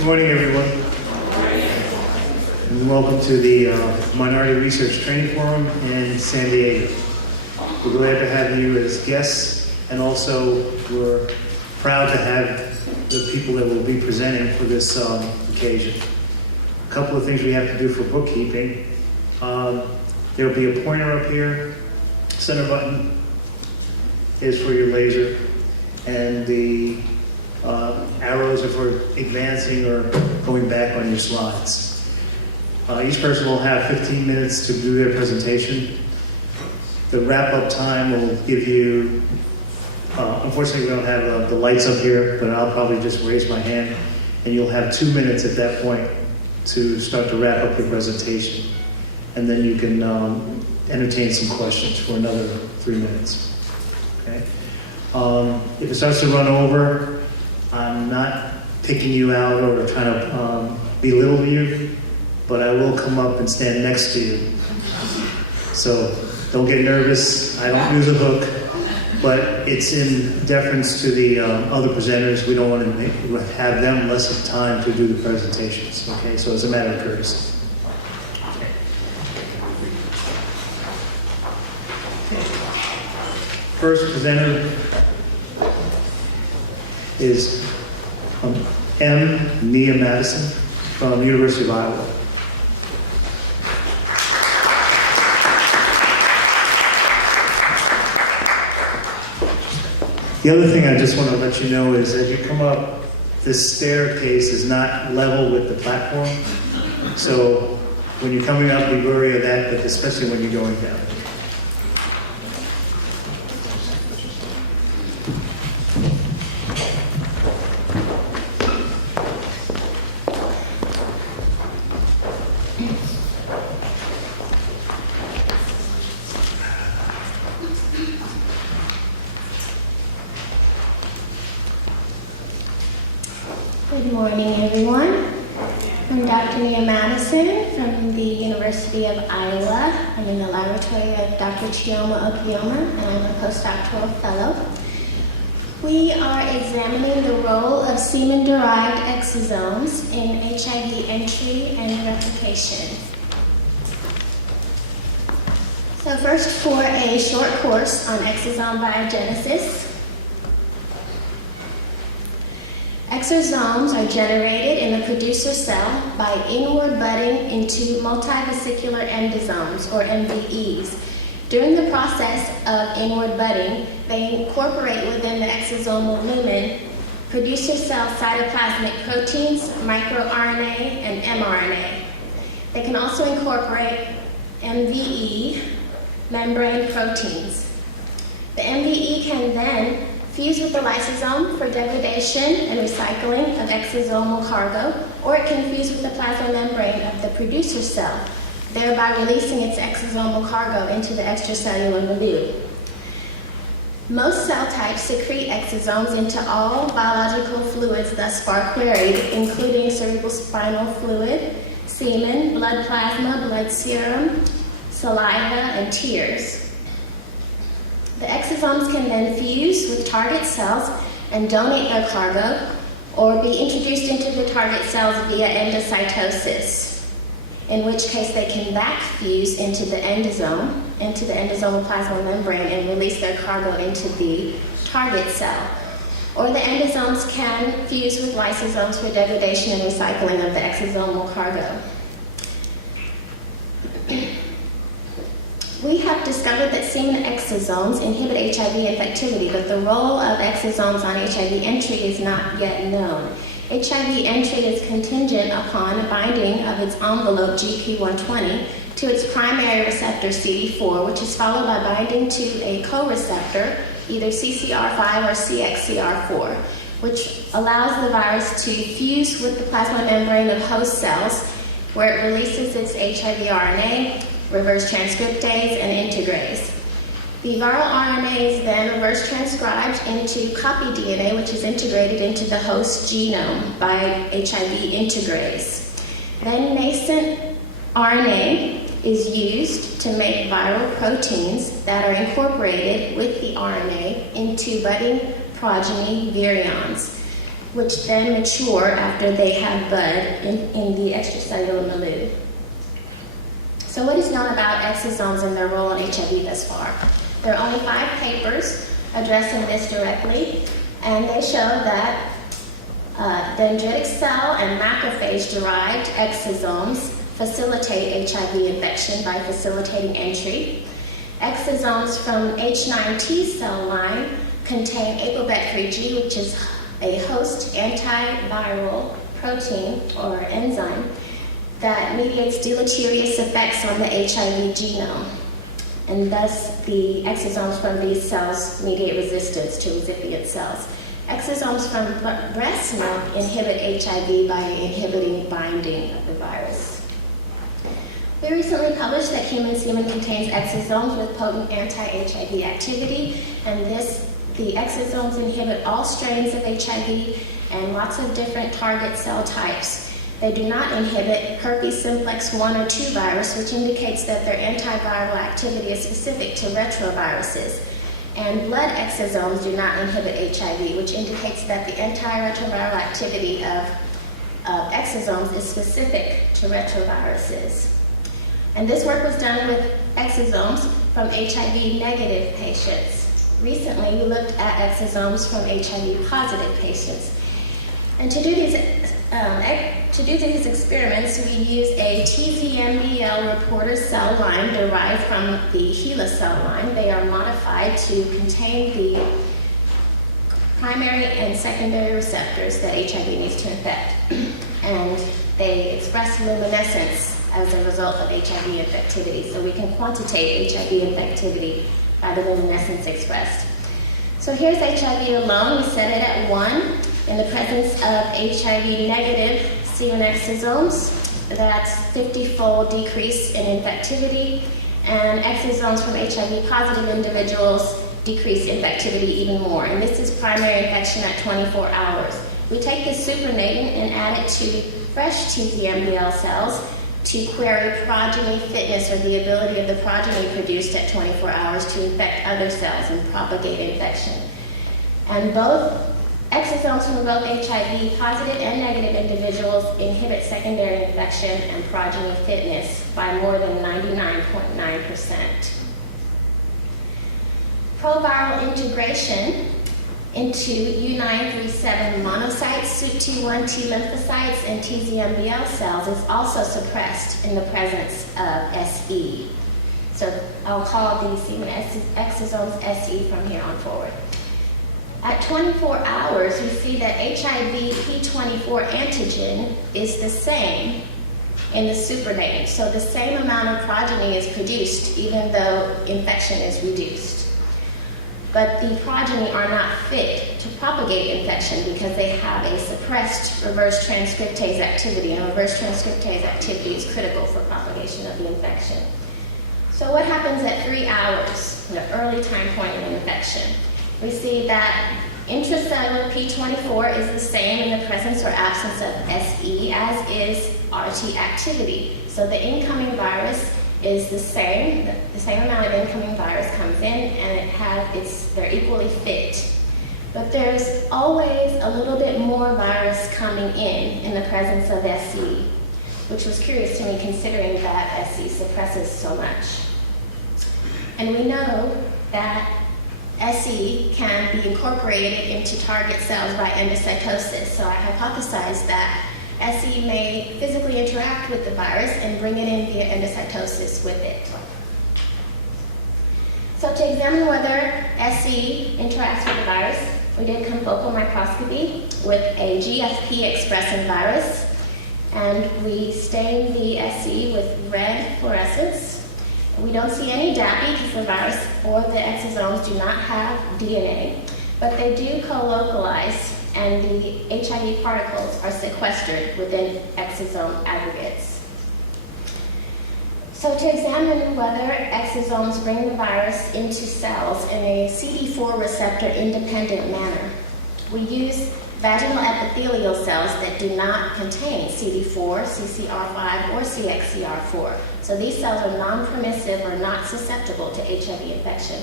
Good morning, everyone. And welcome to the Minority Research Training Forum in San Diego. We're glad to have you as guests, and also we're proud to have the people that will be presenting for this occasion. A couple of things we have to do for bookkeeping. There will be a pointer up here. Center button is for your laser, and the arrows are for advancing or going back on your slides. Each person will have 15 minutes to do their presentation. The wrap-up time will give you, unfortunately we don't have the lights up here, but I'll probably just raise my hand, and you'll have 2 minutes at that point to start to wrap up your presentation. And then you can entertain some questions for another 3 minutes. Okay? If it starts to run over, I'm not picking you out or trying to belittle you, but I will come up and stand next to you. So don't get nervous. I don't use a hook, but it's in deference to the other presenters. We don't want to have them less of time to do the presentations. Okay, so it's a matter of courtesy. First presenter is Madison from the University of Iowa. The other thing I just want to let you know is as you come up, this staircase is not level with the platform. So when you're coming up, be wary of that, but especially when you're going down. Good morning, everyone. I'm Dr. Madison from the University of Iowa. I'm in the laboratory of Dr. Chioma Okioma, and I'm a postdoctoral fellow. We are examining the role of semen-derived exosomes in HIV entry and replication. So first, for a short course on exosome biogenesis. Exosomes are generated in the producer cell by inward budding into multivesicular endosomes, or MVEs. During the process of inward budding, they incorporate within the exosomal lumen producer cell cytoplasmic proteins, microRNA, and mRNA. They can also incorporate MVE, membrane proteins. The MVE can then fuse with the lysosome for degradation and recycling of exosomal cargo, or it can fuse with the plasma membrane of the producer cell, thereby releasing its exosomal cargo into the extracellular milieu. Most cell types secrete exosomes into all biological fluids thus far queried, including cerebrospinal fluid, semen, blood plasma, blood serum, saliva, and tears. The exosomes can then fuse with target cells and donate their cargo, or be introduced into the target cells via endocytosis, in which case they can back-fuse into the endosome, into the endosomal plasma membrane, and release their cargo into the target cell. Or the endosomes can fuse with lysosomes for degradation and recycling of the exosomal cargo. We have discovered that semen exosomes inhibit HIV infectivity, but the role of exosomes on HIV entry is not yet known. HIV entry is contingent upon binding of its envelope GP120 to its primary receptor CD4, which is followed by binding to a co-receptor, either CCR5 or CXCR4, which allows the virus to fuse with the plasma membrane of host cells, where it releases its HIV RNA, reverse transcriptase, and integrase. The viral RNA is then reverse transcribed into copy DNA, which is integrated into the host genome by HIV integrase. Then nascent RNA is used to make viral proteins that are incorporated with the RNA into budding progeny virions. which then mature after they have bud in the extracellular milieu. So what is known about exosomes and their role in HIV thus far? There are only 5 papers addressing this directly, and they show that dendritic cell and macrophage-derived exosomes facilitate HIV infection by facilitating entry. Exosomes from H9 T cell line contain ApoBec3G, which is a host antiviral protein or enzyme that mediates deleterious effects on the HIV genome. And thus, the exosomes from these cells mediate resistance to recipient cells. Exosomes from breast milk inhibit HIV by inhibiting binding of the virus. We recently published that human semen contains exosomes with potent anti-HIV activity, and the exosomes inhibit all strains of HIV and lots of different target cell types. They do not inhibit herpes simplex 1 or 2 virus, which indicates that their antiviral activity is specific to retroviruses. And blood exosomes do not inhibit HIV, which indicates that the antiretroviral activity of exosomes is specific to retroviruses. And this work was done with exosomes from HIV-negative patients. Recently, we looked at exosomes from HIV-positive patients. And to do these experiments, we used a TZMBL reporter cell line derived from the HeLa cell line. They are modified to contain the primary and secondary receptors that HIV needs to infect. And they express luminescence as a result of HIV infectivity. So we can quantitate HIV infectivity by the luminescence expressed. So here's HIV alone. We set it at 1 in the presence of HIV-negative semen exosomes. That's 50-fold decrease in infectivity. And exosomes from HIV-positive individuals decrease infectivity even more. And this is primary infection at 24 hours. We take this supernatant and add it to fresh TZMBL cells to query progeny fitness, or the ability of the progeny produced at 24 hours to infect other cells and propagate infection. And both exosomes from both HIV positive and negative individuals inhibit secondary infection and progeny fitness by more than 99.9%. Proviral integration into U937 monocytes, SUT1 T lymphocytes, and TZMBL cells is also suppressed in the presence of SE. So I'll call these semen exosomes SE from here on forward. At 24 hours, we see that HIV P24 antigen is the same in the supernatant. So the same amount of progeny is produced even though infection is reduced. But the progeny are not fit to propagate infection because they have a suppressed reverse transcriptase activity, and reverse transcriptase activity is critical for propagation of the infection. So what happens at 3 hours, the early time point of infection? We see that intracellular P24 is the same in the presence or absence of SE as is RT activity. So the incoming virus is the same amount of incoming virus comes in, and they're equally fit. But there's always a little bit more virus coming in the presence of SE, which was curious to me considering that SE suppresses so much. And we know that SE can be incorporated into target cells by endocytosis. So I hypothesized that SE may physically interact with the virus and bring it in via endocytosis with it. So to examine whether SE interacts with the virus, we did confocal microscopy with a GFP-expressing virus, and we stained the SE with red fluorescence. We don't see any DAPI because the virus or the exosomes do not have DNA, but they do co-localize, and the HIV particles are sequestered within exosome aggregates. So to examine whether exosomes bring the virus into cells in a CD4 receptor independent manner, we use vaginal epithelial cells that do not contain CD4, CCR5, or CXCR4. So these cells are non-permissive or not susceptible to HIV infection.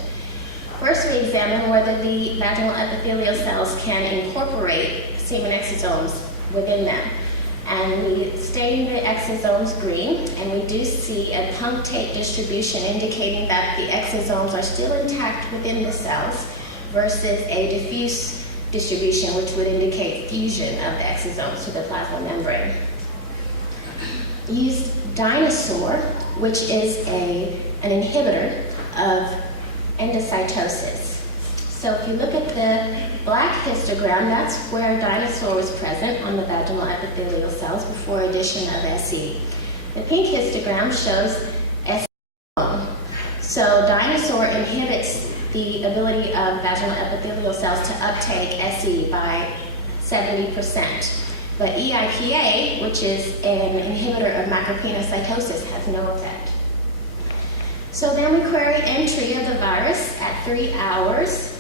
First, we examine whether the vaginal epithelial cells can incorporate semen exosomes within them. And we stain the exosomes green, and we do see a punctate distribution indicating that the exosomes are still intact within the cells versus a diffuse distribution, which would indicate fusion of the exosomes to the plasma membrane. Used Dinosaur, which is an inhibitor of endocytosis. So if you look at the black histogram, that's where Dinosaur was present on the vaginal epithelial cells before addition of SE. The pink histogram shows SE alone. So Dinosaur inhibits the ability of vaginal epithelial cells to uptake SE by 70%. But EIPA, which is an inhibitor of macropinocytosis, has no effect. So then we query entry of the virus at 3 hours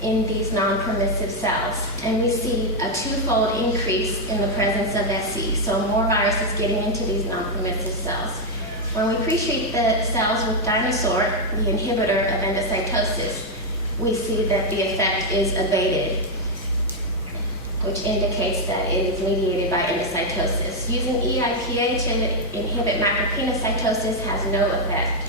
in these non-permissive cells, and we see a twofold increase in the presence of SE. So more virus is getting into these non-permissive cells. When we pre-treat the cells with Dinosaur, the inhibitor of endocytosis, we see that the effect is abated, which indicates that it is mediated by endocytosis. Using EIPA to inhibit macropinocytosis has no effect.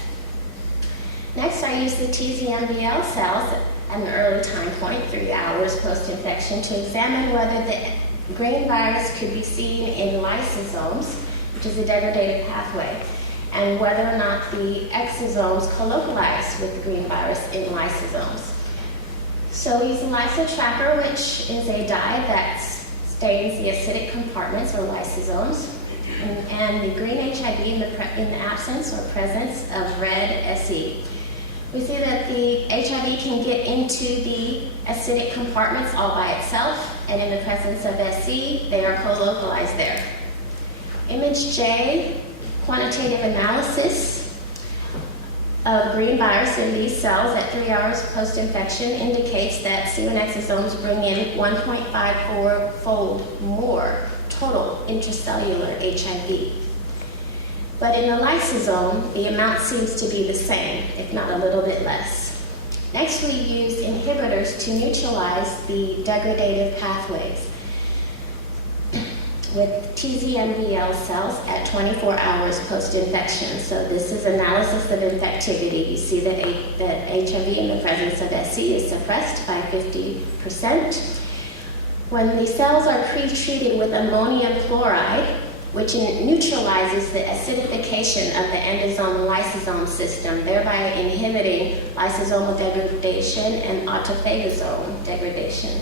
Next, I use the TZMBL cells at an early time point, 3 hours post-infection, to examine whether the green virus could be seen in lysosomes, which is a degradative pathway, and whether or not the exosomes colocalize with the green virus in lysosomes. So we use a lysotracker, which is a dye that stains the acidic compartments or lysosomes, and the green HIV in the absence or presence of red SE. We see that the HIV can get into the acidic compartments all by itself, and in the presence of SE, they are colocalized there. Image J, quantitative analysis of green virus in these cells at 3 hours post-infection indicates that semen exosomes bring in 1.54-fold more total intracellular HIV. But in the lysosome, the amount seems to be the same, if not a little bit less. Next, we use inhibitors to neutralize the degradative pathways with TZMBL cells at 24 hours post-infection. So this is analysis of infectivity. You see that HIV in the presence of SE is suppressed by 50%. When the cells are pre-treated with ammonium chloride, which neutralizes the acidification of the endosome-lysosome system, thereby inhibiting lysosomal degradation and autophagosome degradation.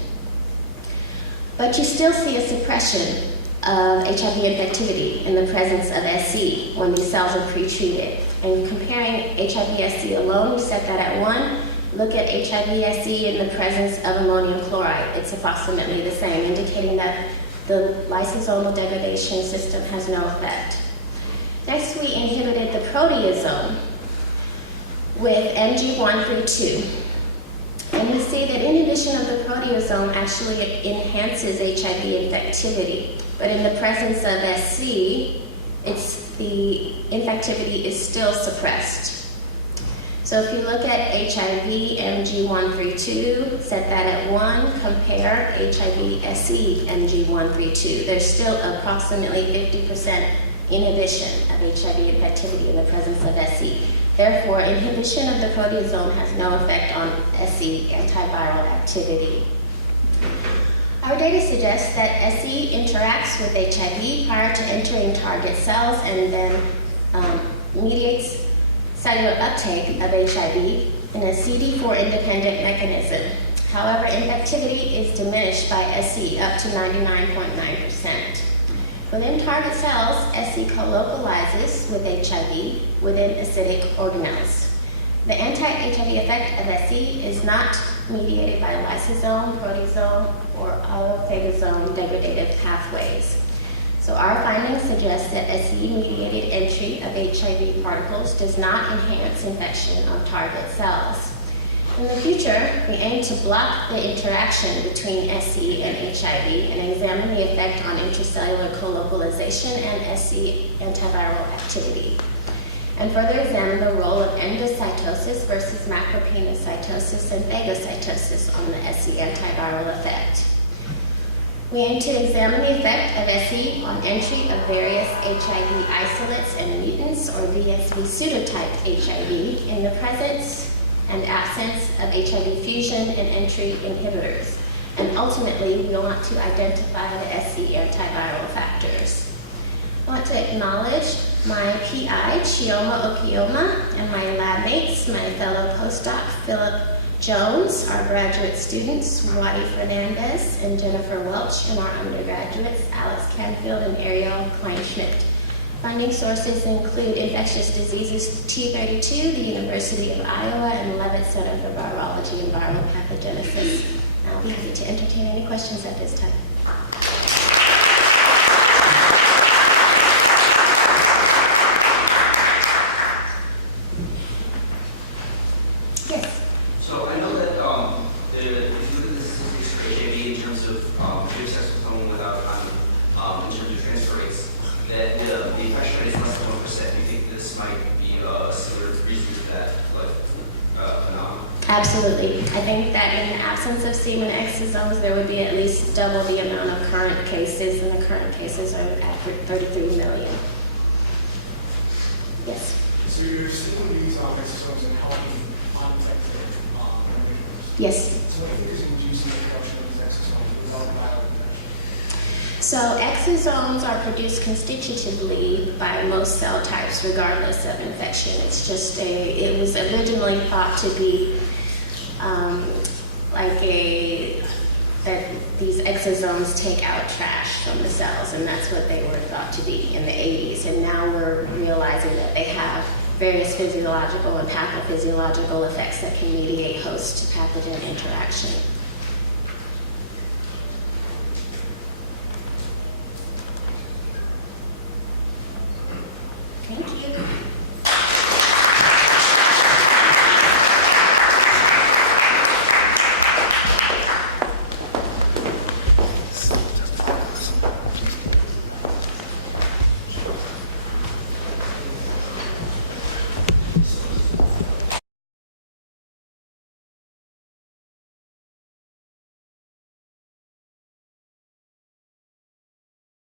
But you still see a suppression of HIV infectivity in the presence of SE when these cells are pre-treated. And comparing HIV-SE alone, we set that at 1. Look at HIV-SE in the presence of ammonium chloride. It's approximately the same, indicating that the lysosomal degradation system has no effect. Next, we inhibited the proteasome with MG132. And we see that inhibition of the proteasome actually enhances HIV infectivity. But in the presence of SC, the infectivity is still suppressed. So if you look at HIV MG132, set that at 1, compare HIV SE MG132. There's still approximately 50% inhibition of HIV infectivity in the presence of SE. Therefore, inhibition of the proteasome has no effect on SE antiviral activity. Our data suggests that SE interacts with HIV prior to entering target cells and then mediates cellular uptake of HIV in a CD4-independent mechanism. However, infectivity is diminished by SE up to 99.9%. Within target cells, SE colocalizes with HIV within acidic organelles. The anti-HIV effect of SE is not mediated by lysosome, proteasome, or autophagosome degradative pathways. So our findings suggest that SE-mediated entry of HIV particles does not enhance infection of target cells. In the future, we aim to block the interaction between SE and HIV and examine the effect on intracellular colocalization and SE antiviral activity. and further examine the role of endocytosis versus macropenocytosis and phagocytosis on the SE antiviral effect. We aim to examine the effect of SE on entry of various HIV isolates and mutants, or VSV pseudotyped HIV, in the presence and absence of HIV fusion and entry inhibitors. And ultimately, we want to identify the SE antiviral factors. I want to acknowledge my PI, Chioma Okioma, and my lab mates, my fellow postdoc, Philip Jones, our graduate students, Wadi Fernandez and Jennifer Welch, and our undergraduates, Alex Canfield and Ariel Kleinschmidt. Funding sources include Infectious Diseases T32, the University of Iowa, and Levitt Center for Virology and Viral Pathogenesis. I'll be happy to entertain any questions at this time. Yes. So I know that if you look at the statistics for HIV in terms of having sex with someone without a condom, in terms of transfer rates, that the infection rate is less than 1%. Do you think this might be a similar reason to that phenomenon? Absolutely. I think that in the absence of semen exosomes, there would be at least double the amount of current cases, and the current cases are at 33 million. Yes. So you're sticking these exosomes and helping uninfected individuals? Yes. So what do you think is inducing the production of these exosomes without viral infection? So exosomes are produced constitutively by most cell types, regardless of infection. It's just it was originally thought to be that these exosomes take out trash from the cells, and that's what they were thought to be in the 80s. And now we're realizing that they have various physiological and pathophysiological effects that can mediate host-to-pathogen interaction.